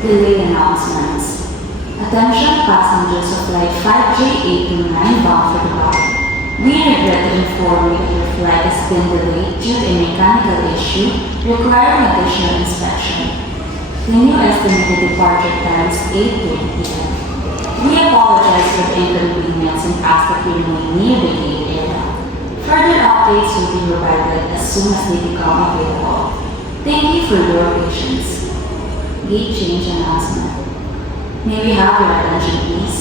Delay announcements. Attention passengers of flight 5J829 bound for Dubai. We regret to inform you that your flight has been delayed due to a mechanical issue requiring additional inspection. The new estimated departure time is 8:30 p.m. We apologize for the inconvenience and ask that you remain near the gate area. Further updates will be provided as soon as they become available. Thank you for your patience. Gate change announcement. May we have your attention, please?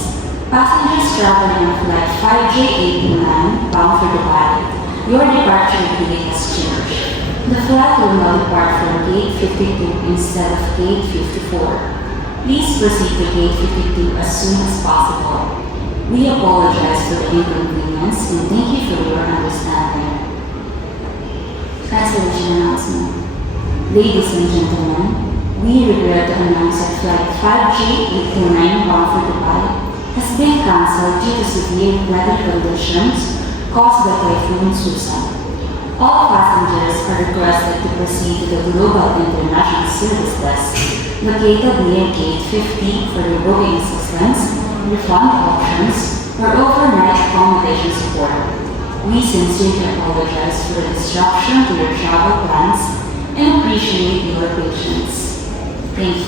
Passengers traveling on flight 5J829 bound for Dubai, your departure gate has changed. The flight will now depart from gate 52 instead of gate 54. Please proceed to gate 52 as soon as possible. We apologize for the inconvenience and thank you for your understanding. Cancellation announcement. Ladies and gentlemen, we regret to announce that flight 5J829 bound for Dubai has been cancelled due to severe weather conditions caused by Typhoon Susan. All passengers are requested to proceed to the Global International Service Desk located near Gate 50 for your booking assistance, refund options, or overnight accommodation support. We sincerely apologize for the disruption to your travel plans and appreciate your patience. Thank you.